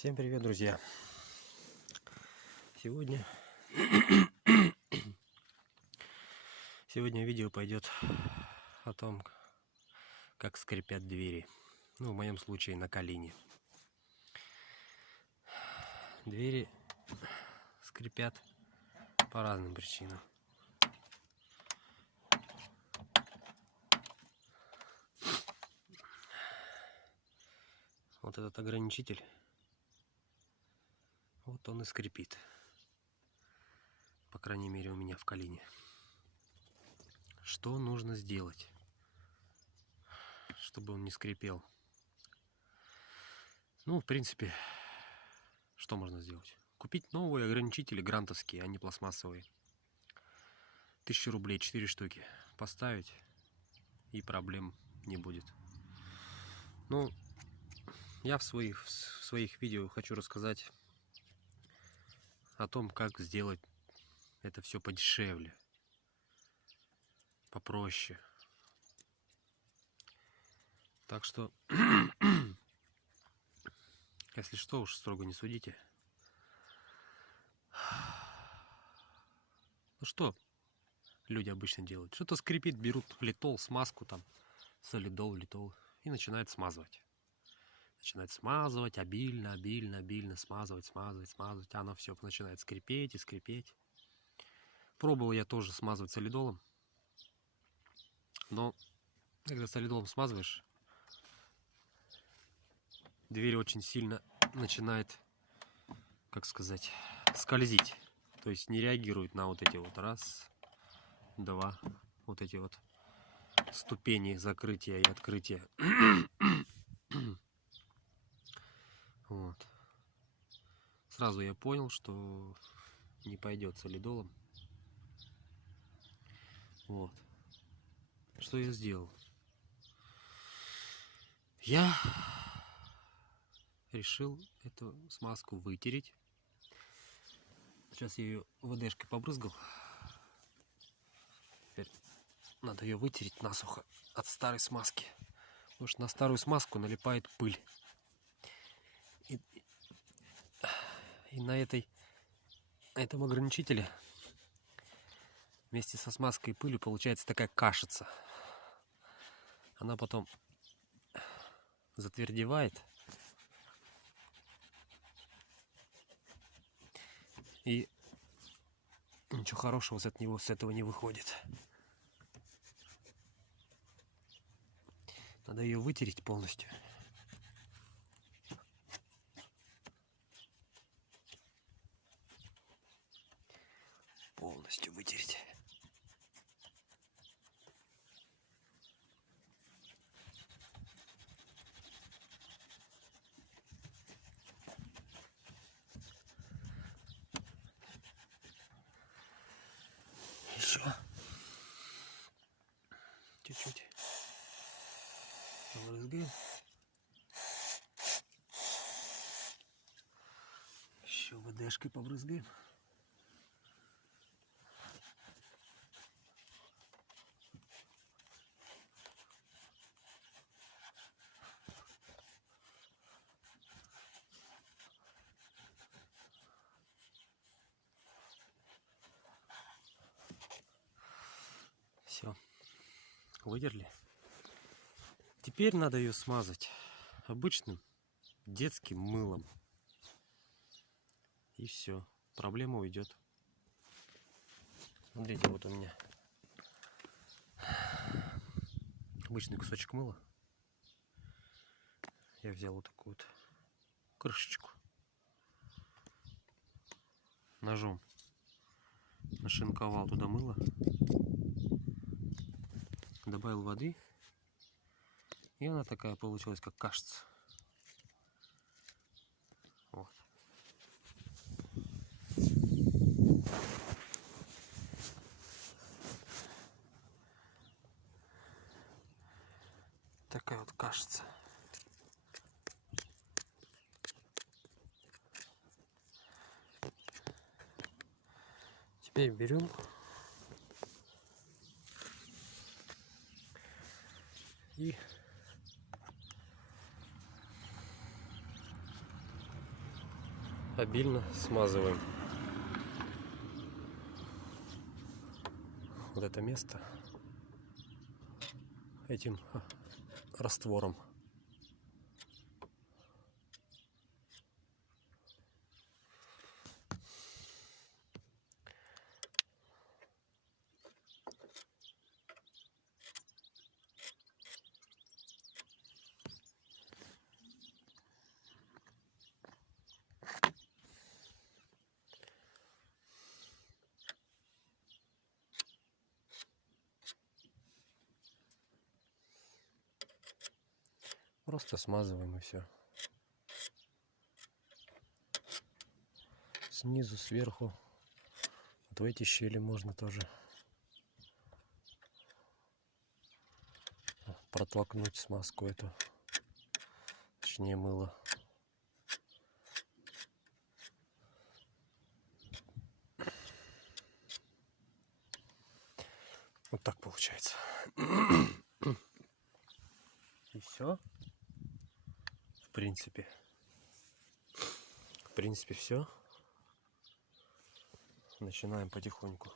Всем привет, друзья! Сегодня видео пойдет о том, как скрипят двери. Ну, в моем случае на Калине. Двери скрипят по разным причинам. Вот этот ограничитель, вот он и скрипит. По крайней мере, у меня в Калине. Что нужно сделать, чтобы он не скрипел? Ну, в принципе, что можно сделать? Купить новые ограничители грантовские, а не пластмассовые. 1000 рублей, 4 штуки. Поставить, и проблем не будет. Ну, я в своих видео хочу рассказать о том, как сделать это все подешевле, попроще. Так что, если что, уж строго не судите. Ну что люди обычно делают? Что-то скрипит, берут литол, смазку там, солидол, литол, и начинают смазывать. Начинает смазывать обильно, смазывать. Оно все начинает скрипеть и скрипеть. Пробовал я тоже смазывать солидолом. Но когда солидолом смазываешь, дверь очень сильно начинает, как сказать, скользить. То есть не реагирует на вот эти вот раз, два, вот эти вот ступени закрытия и открытия. Вот. Сразу я понял, что не пойдет солидолом. Вот. Что я сделал? Я решил эту смазку вытереть. Сейчас я ее ВДшкой побрызгал. Теперь надо ее вытереть насухо от старой смазки. Потому что на старую смазку налипает пыль. И на этом ограничителе вместе со смазкой и пылью получается такая кашица. Она потом затвердевает. И ничего хорошего с этого не выходит. Надо ее вытереть полностью. Полностью вытереть. Еще чуть-чуть побрызгаем. Еще ВДшкой побрызгаем. Все, вытерли. Теперь надо ее смазать обычным детским мылом. И все, проблема уйдет. Смотрите, вот у меня обычный кусочек мыла. Я взял вот такую вот крышечку. Ножом нашинковал туда мыло. Добавил воды. И она такая получилась, как кашица. Вот. Такая вот кашица. Теперь берем и обильно смазываем вот это место этим раствором. Просто смазываем и все. Снизу, сверху. Вот в эти щели можно тоже протолкнуть смазку эту, точнее мыло. Вот так получается. И все. В принципе все. Начинаем потихоньку.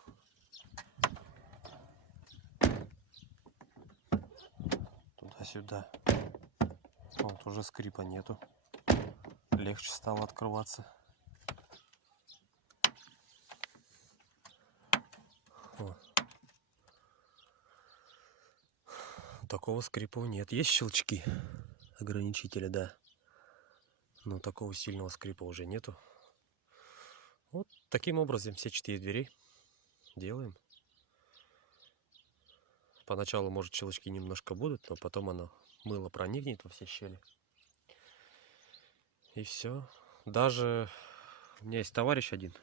Туда-сюда. Вот уже скрипа нету. Легче стало открываться. О. Такого скрипа нет. Есть щелчки ограничителя, да. Но такого сильного скрипа уже нету. Вот таким образом все 4 двери делаем. Поначалу, может, щелчки немножко будут, но потом оно, мыло проникнет во все щели. И все. Даже у меня есть товарищ один,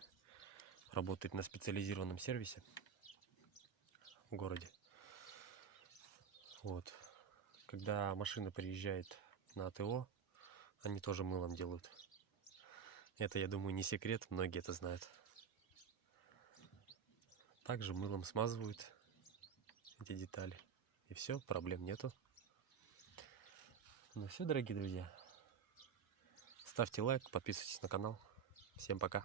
работает на специализированном сервисе в городе. Вот. Когда машина приезжает на АТО, они тоже мылом делают. Это, я думаю, не секрет, многие это знают. Также мылом смазывают эти детали. И все, проблем нету. Ну все, дорогие друзья. Ставьте лайк, подписывайтесь на канал. Всем пока.